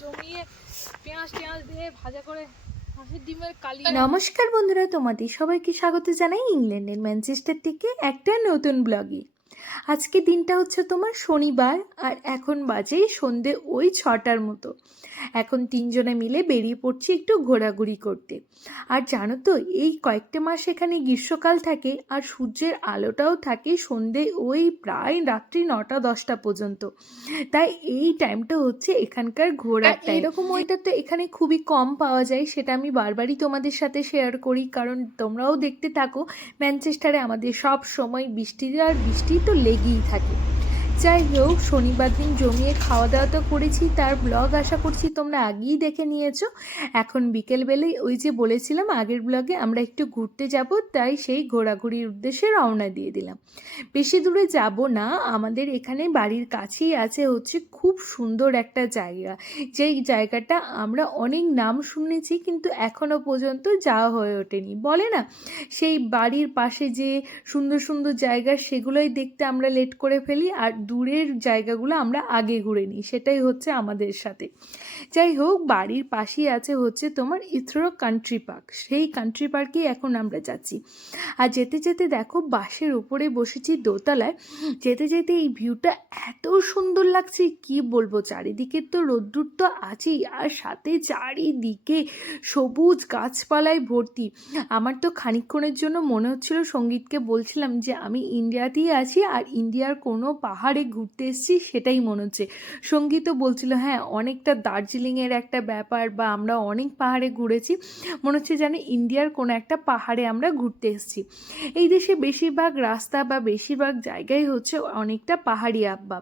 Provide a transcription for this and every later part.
জমিয়ে পেঁয়াজ টেঁয়াজ দিয়ে ভাজা করে নমস্কার বন্ধুরা, তোমাদের সবাইকে স্বাগত জানাই ইংল্যান্ডের ম্যানচেস্টার থেকে একটা নতুন ব্লগে আজকে দিনটা হচ্ছে তোমার শনিবার আর এখন বাজে সন্ধে ওই ছটার মতো। এখন তিনজনে মিলে বেরিয়ে পড়ছি একটু ঘোরাঘুরি করতে। আর জানো তো এই কয়েকটা মাস এখানে গ্রীষ্মকাল থাকে আর সূর্যের আলোটাও থাকে সন্ধে ওই প্রায় রাত্রি নটা দশটা পর্যন্ত। তাই এই টাইমটা হচ্ছে এখানকার ঘোরার এরকম ওয়েদার তো এখানে খুবই কম পাওয়া যায় সেটা আমি বারবারই তোমাদের সাথে শেয়ার করি। কারণ তোমরাও দেখতে থাকো ম্যানচেস্টারে আমাদের সব সময় বৃষ্টি আর বৃষ্টি তো লেগেই থাকে। যাই হোক, শনিবার দিন জমিয়ে খাওয়া দাওয়া তো করেছি, তার ব্লগ আশা করছি তোমরা আগেই দেখে নিয়েছো। এখন বিকেলবেলায় ওই যে বলেছিলাম, আগের ব্লগে আমরা একটু ঘুরতে যাব, তাই সেই ঘোরাঘুরির উদ্দেশ্যে রওনা দিয়ে দিলাম। বেশি দূরে যাব না, আমাদের এখানে বাড়ির কাছেই আছে হচ্ছে খুব সুন্দর একটা জায়গা। যেই জায়গাটা আমরা অনেক নাম শুনেছি, কিন্তু এখনও পর্যন্ত যাওয়া হয়ে ওঠেনি, বলে না? সেই বাড়ির পাশে যে সুন্দর সুন্দর জায়গা, সেগুলোই দেখতে আমরা লেট করে ফেলি, আর দূরের জায়গাগুলো আমরা আগে ঘুরে নিই, সেটাই হচ্ছে আমাদের সাথে। যাই হোক, বাড়ির পাশেই আছে হচ্ছে তোমার ইথ্রো কান্ট্রি পার্ক সেই কান্ট্রি পার্কেই এখন আমরা যাচ্ছি। আর যেতে যেতে দেখো বাসের উপরে বসেছি দোতলায়, যেতে যেতে এই ভিউটা এত সুন্দর লাগছে, কি বলব? চারিদিকে তো রোদ্দুর তো আছেই, আর সাথে চারিদিকে সবুজ গাছপালায় ভর্তি। আমার তো খানিকক্ষণের জন্য মনে হচ্ছিল সঙ্গীতকে বলছিলাম যে, আমি ইন্ডিয়াতেই আছি, আর ইন্ডিয়ার কোনো পাহাড়ে ঘুরতে এসেছি, সেটাই মনে হচ্ছে। সঙ্গীতও বলছিল হ্যাঁ অনেকটা দার্জিলিংয়ের একটা ব্যাপার বা আমরা অনেক পাহাড়ে ঘুরেছি। মনে হচ্ছে যেন ইন্ডিয়ার কোনো একটা পাহাড়ে আমরা ঘুরতে এসেছি। এই দেশে বেশিরভাগ রাস্তা বা বেশিরভাগ জায়গাই হচ্ছে অনেকটা পাহাড়ি আব্বা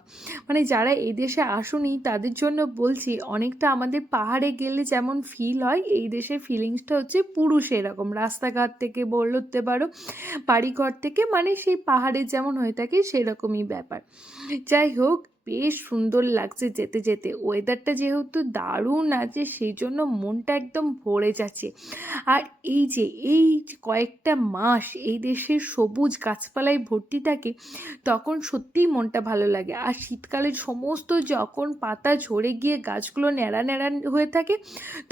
মানে যারা এই দেশে আসুনি, তাদের জন্য বলছি, অনেকটা আমাদের পাহাড়ে গেলে যেমন ফিল হয়, এই দেশের ফিলিংসটা হচ্ছে পুরো সেরকম রাস্তাঘাট থেকে বলতে পারো, বাড়িঘর থেকে মানে সেই পাহাড়ে যেমন হয়ে থাকে, সেরকমই ব্যাপার। যাই হোক বেশ সুন্দর লাগছে যেতে যেতে। ওয়েদারটা যেহেতু দারুণ আছে সেই জন্য মনটা একদম ভরে যাচ্ছে। আর এই যে এই কয়েকটা মাস এই দেশের সবুজ গাছপালায় ভর্তি থাকে তখন সত্যিই মনটা ভালো লাগে। আর শীতকালে সমস্ত যখন পাতা ঝরে গিয়ে গাছগুলো ন্যাড়া ন্যাড়া হয়ে থাকে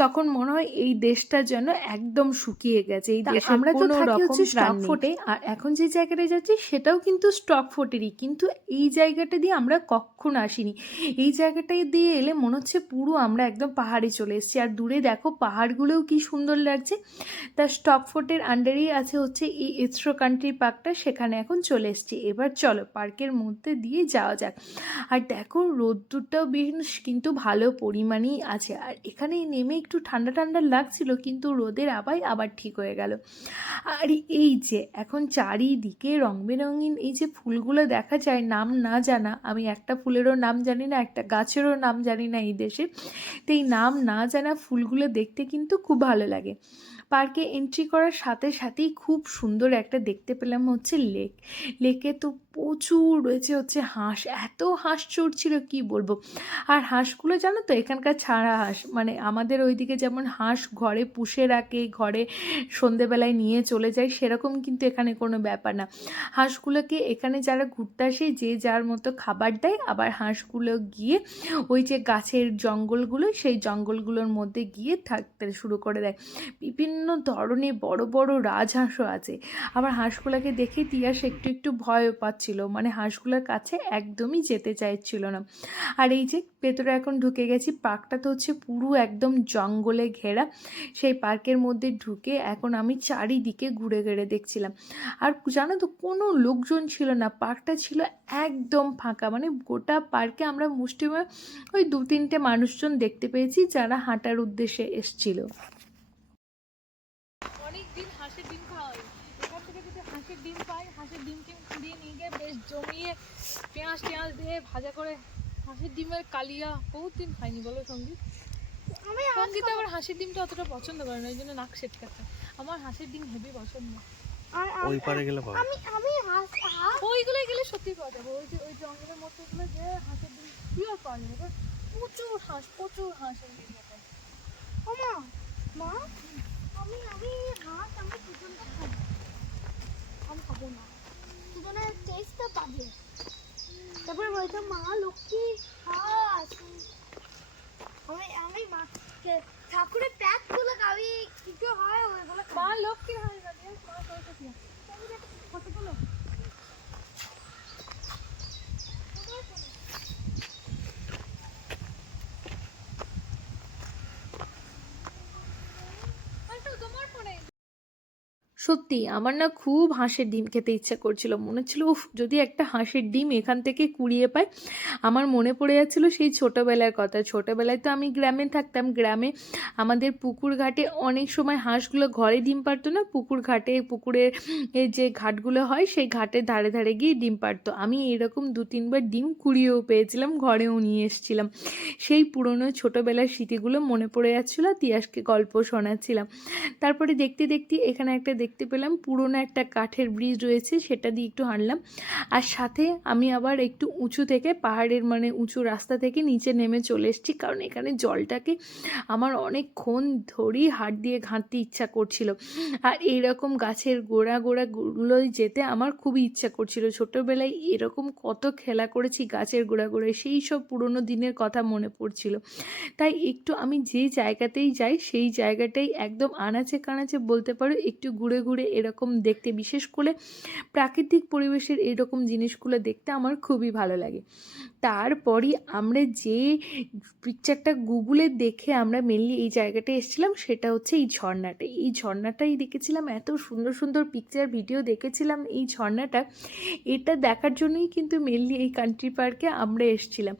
তখন মনে হয় এই দেশটা যেন একদম শুকিয়ে গেছে। এই দেশ আমরা তো থাকি হচ্ছে স্টক ফোর্টে আর এখন যে জায়গাটায় যাচ্ছি সেটাও কিন্তু স্টক ফোর্টেরই। কিন্তু এই জায়গাটা দিয়ে আমরা কখনো আসিনি। এই জায়গাটায় দিয়ে এলে মনে হচ্ছে পুরো আমরা একদম পাহাড়ে চলে এসেছি। আর দূরে দেখো পাহাড়গুলোও কি সুন্দর লাগছে। তা স্টক ফোর্টের আন্ডারেই আছে হচ্ছে এই ইসরো কান্ট্রি পার্কটা সেখানে এখন চলে এসেছি। এবার চলো পার্কের মধ্যে দিয়ে যাওয়া যাক। আর দেখো রোদ্দুরটাও বেশ কিন্তু ভালো পরিমাণেই আছে। আর এখানে নেমে একটু ঠান্ডা ঠান্ডা লাগছিল, কিন্তু রোদের আবাই আবার ঠিক হয়ে গেল। আর এই যে এখন চারিদিকে রং বেরঙিন এই যে ফুলগুলো দেখা যায়, নাম না জানা, আমি একটা ফুলেরও নাম জানি না, একটা গাছেরও নাম জানি না এই দেশে। তো এই নাম না জানা ফুলগুলো দেখতে কিন্তু খুব ভালো লাগে। পার্কে এন্ট্রি করার সাথে সাথেই খুব সুন্দর একটা দেখতে পেলাম হচ্ছে লেক লেকে তো প্রচুর রয়েছে হচ্ছে হাঁস, এত হাঁস চড়ছিল কি বলব? আর হাঁসগুলো জানো তো, এখানকার ছাড়া হাঁস মানে আমাদের ওইদিকে যেমন হাঁস ঘরে পুষে রাখে, ঘরে সন্ধেবেলায় নিয়ে চলে যায়, সেরকম কিন্তু এখানে কোনো ব্যাপার না। হাঁসগুলোকে এখানে যারা ঘুরতে আসে, যে যার মতো খাবার দেয়, আবার হাঁসগুলো গিয়ে ওই যে গাছের জঙ্গলগুলো, সেই জঙ্গলগুলোর মধ্যে গিয়ে থাকতে শুরু করে দেয়। বিভিন্ন ধরনের বড় বড় রাজহাঁসও আছে। আবার হাঁসগুলোকে দেখে তিয়াস একটু একটু ভয়ও পাচ্ছিল মানে হাঁসগুলোর কাছে একদমই যেতে চাইছিল না। আর এই যে ভেতরে এখন ঢুকে গেছি, পার্কটা তো হচ্ছে পুরো একদম জঙ্গলে ঘেরা। সেই পার্কের মধ্যে ঢুকে এখন আমি চারিদিকে ঘুরে ঘুরে দেখছিলাম। আর জানো তো, কোনো লোকজন ছিল না, পার্কটা ছিল একদম ফাঁকা। মানে গোটা পার্কে আমরা মুষ্টিময় ওই দু তিনটে মানুষজন দেখতে পেয়েছি, যারা হাঁটার উদ্দেশ্যে এসছিল। অনেক দিন হাঁসের ডিম খাওয়া এখান থেকে হাঁসের ডিম পাই, হাঁসের ডিম টিম কুড়িয়ে নিয়ে গিয়ে বেশ জমিয়ে পেঁয়াজ টেঁয়াজ দিয়ে ভাজা করে হাঁসের ডিমের কালিয়া বহুত দিন খাইনি বলো সংগীত? আমি সংগীত আবার হাঁসের ডিমটা অতটা পছন্দ করে না ওই জন্য নাক সেটকাচ্ছে আমার হাঁসের ডিম হেভি পছন্দ। আর ওই পারে গেলে পাবে আমি আমি হাঁস ওইগুলো গেলে সত্যি পাওয়া যাবে। ওই যে ওই জঙ্গলের মধ্যে গুলো যে হাঁসের ডিম পিওর পাওয়া যাবে? প্রচুর হাঁস প্রচুর হাঁস এই ও মা মা আমি আমি হাঁস আমি দুজনটা খাব আমি খাব না। তারপরে বলছে মা, লক্ষ্মী, হাস। আমি আমি মা ঠাকুরের প্যাকগুলো খাবি কিছু হয় ওইগুলো মা লক্ষ্মী হয় বাজে মা সরস্বতী কতগুলো তোমার ফোনে সত্যি আমার না খুব হাঁসের ডিম খেতে ইচ্ছা করছিল। মনে হচ্ছিল, উফ, যদি একটা হাঁসের ডিম এখান থেকে কুড়িয়ে পাই। আমার মনে পড়ে যাচ্ছিল সেই ছোটোবেলার কথা। ছোটোবেলায় তো আমি গ্রামে থাকতাম। গ্রামে আমাদের পুকুর ঘাটে অনেক সময় হাঁসগুলো ঘরে ডিম পারতো না। পুকুর ঘাটে পুকুরের যে ঘাটগুলো হয়, সেই ঘাটের ধারে ধারে গিয়ে ডিম পারতো আমি এরকম দু তিনবার ডিম কুড়িয়েও পেয়েছিলাম, ঘরেও নিয়ে এসেছিলাম। সেই পুরনো ছোটোবেলার স্মৃতিগুলো মনে পড়ে যাচ্ছিল তিয়াসকে গল্প শোনাচ্ছিলাম। তারপরে দেখতে দেখতে এখানে একটা দেখতে পেলাম পুরনো একটা কাঠের ব্রিজ রয়েছে, সেটা দিয়ে একটু হাঁটলাম। আর সাথে আমি আবার একটু উঁচু থেকে, পাহাড়ের মানে উঁচু রাস্তা থেকে নিচে নেমে চলে এসেছি, কারণ এখানে জলটাকে আমার অনেকক্ষণ ধরেই হাত দিয়ে ঘাঁটতে ইচ্ছা করছিল। আর এইরকম গাছের গোড়া গোড়া গুলোয় যেতে আমার খুবই ইচ্ছা করছিল। ছোটোবেলায় এরকম কত খেলা করেছি গাছের গোড়া গোড়ায়, সেই সব পুরনো দিনের কথা মনে পড়ছিল। তাই একটু আমি যে জায়গাতেই যাই, সেই জায়গাটাই একদম আনাচে কানাচে বলতে পারো একটু ঘুরে ঘুরে এরকম দেখতে, বিশেষ করে প্রাকৃতিক পরিবেশের এরকম জিনিসগুলো দেখতে আমার খুবই ভালো লাগে। তারপরই আমরা যে পিকচারটা গুগলে দেখে আমরা মেনলি এই জায়গাটায় এসেছিলাম, সেটা হচ্ছে এই ঝর্ণাটা। এই ঝর্ণাটাই দেখেছিলাম, এত সুন্দর সুন্দর পিকচার ভিডিও দেখেছিলাম এই ঝর্ণাটা। এটা দেখার জন্যই কিন্তু মেনলি এই কান্ট্রি পার্কে আমরা এসেছিলাম।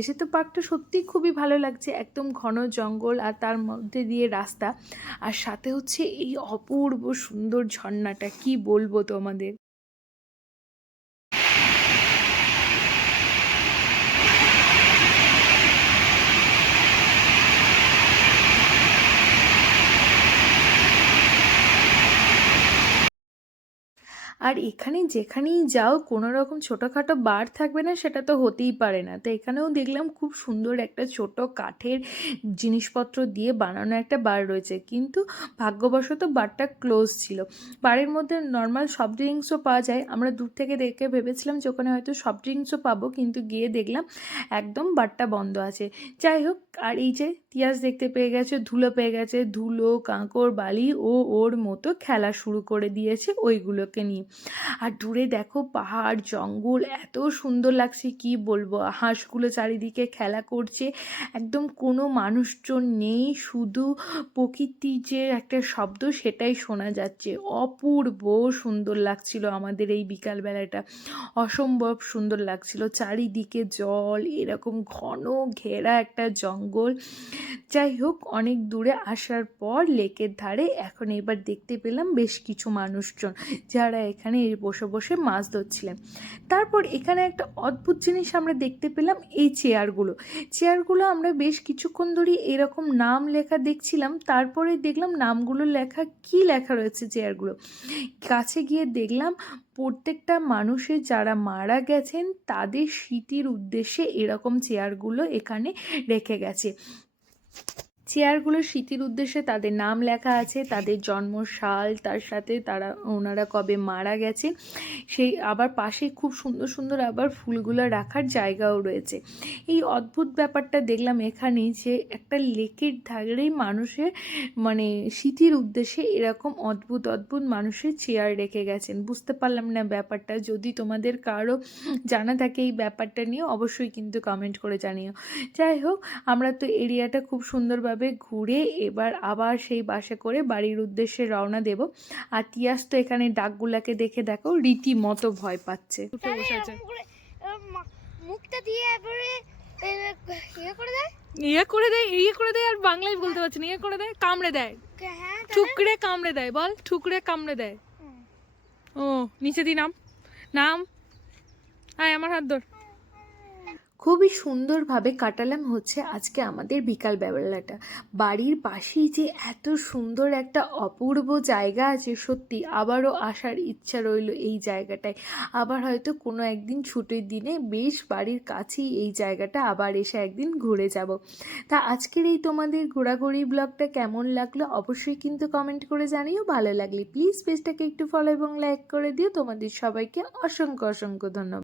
এসে তো পার্কটা সত্যিই খুবই ভালো লাগছে, একদম ঘন জঙ্গল আর তার মধ্যে দিয়ে রাস্তা। আর সাথে হচ্ছে এই অপূর্ব সুন্দর ঝর্ণাটা কি বলব তোমাদের? আর এখানে যেখানেই যাও, কোনো রকম ছোটোখাটো বার থাকবে না, সেটা তো হতেই পারে না। তো এখানেও দেখলাম খুব সুন্দর একটা ছোট কাঠের জিনিসপত্র দিয়ে বানানো একটা বার রয়েছে। কিন্তু ভাগ্যবশত বারটা ক্লোজ ছিল। বারের মধ্যে নর্মাল সফট ড্রিঙ্কসও পাওয়া যায়। আমরা দূর থেকে দেখে ভেবেছিলাম যে ওখানে হয়তো সফট ড্রিঙ্কসও পাবো, কিন্তু গিয়ে দেখলাম একদম বারটা বন্ধ আছে। যাই হোক, আর এই যে তিয়াস দেখতে পেয়ে গেছে, ধুলো পেয়ে গেছে, ধুলো কাঁকড় বালি ও ওর মতো খেলা শুরু করে দিয়েছে ওইগুলোকে নিয়ে। আর দূরে দেখো পাহাড়, জঙ্গল, এত সুন্দর লাগছে, কি বলব? হাঁসগুলো চারিদিকে খেলা করছে, একদম কোনো মানুষজন নেই, শুধু প্রকৃতির যে একটা শব্দ সেটাই শোনা যাচ্ছে। অপূর্ব সুন্দর লাগছিল আমাদের এই বিকালবেলাটা। অসম্ভব সুন্দর লাগছিল, চারিদিকে জল, এরকম ঘন ঘেরা একটা জঙ্গল। যাই হোক, অনেক দূরে আসার পর লেকের ধারে এখন এবার দেখতে পেলাম বেশ কিছু মানুষজন, যারা এখানে বসে বসে মাছ ধরছিলেন। তারপর এখানে একটা অদ্ভুত জিনিস আমরা দেখতে পেলাম, এই চেয়ারগুলো। চেয়ারগুলো আমরা বেশ কিছুক্ষণ ধরে এরকম নাম লেখা দেখছিলাম, তারপরে দেখলাম নামগুলো লেখা, কি লেখা রয়েছে চেয়ারগুলো? কাছে গিয়ে দেখলাম, প্রত্যেকটা মানুষের যারা মারা গেছেন, তাদের স্মৃতির উদ্দেশ্যে এরকম চেয়ারগুলো এখানে রেখে গেছে। চেয়ারগুলো স্মৃতির উদ্দেশ্যে তাদের নাম লেখা আছে, তাদের জন্মসাল, তার সাথে তারা, ওনারা কবে মারা গেছে। সেই আবার পাশে খুব সুন্দর সুন্দর আবার ফুলগুলো রাখার জায়গাও রয়েছে। এই অদ্ভুত ব্যাপারটা দেখলাম এখানে যে একটা লেকের ধারেই মানুষের মানে স্মৃতির উদ্দেশ্যে এরকম অদ্ভুত অদ্ভুত মানুষের চেয়ার রেখে গেছেন। বুঝতে পারলাম না ব্যাপারটা। যদি তোমাদের কারও জানা থাকে এই ব্যাপারটা নিয়ে, অবশ্যই কিন্তু কমেন্ট করে জানিও। যাই হোক, আমরা তো এরিয়াটা খুব সুন্দরভাবে ঘুরে এবার আবার সেই বাসে করে বাড়ির উদ্দেশ্যে রওনা দেব। আর তিয়াস তো এখানে ডাকগুলাকে দেখে দেখো রীতিমতো ভয় পাচ্ছে। মুখটা দিয়ে এবারে ইয়ে করে দেয়? ইয়ে করে দেয় ইয়ে করে দেয় আর বাংলায় বলতে পারছি না ইয়ে করে দেয় কামড়ে দেয়। হ্যাঁ ঠুকরে কামড়ে দেয় বল ঠুকরে কামড়ে দেয়। ও নিচে দি নাম। নাম। আয় আমার হাত ধর। খুবই সুন্দরভাবে কাটালাম হচ্ছে আজকে আমাদের বিকাল বেলাটা বাড়ির পাশেই যে এত সুন্দর একটা অপূর্ব জায়গা আছে, সত্যি আবারও আসার ইচ্ছা রইল এই জায়গাটায়। আবার হয়তো কোনো একদিন ছুটির দিনে বেশ বাড়ির কাছেই এই জায়গাটা আবার এসে একদিন ঘুরে যাব। তা আজকের এই তোমাদের ঘোরাঘুরি ব্লগটা কেমন লাগল অবশ্যই কিন্তু কমেন্ট করে জানিও, ভালো লাগলে প্লিজ পেজটাকে একটু ফলো এবং লাইক করে দিও। তোমাদের সবাইকে অসংখ্য অসংখ্য ধন্যবাদ।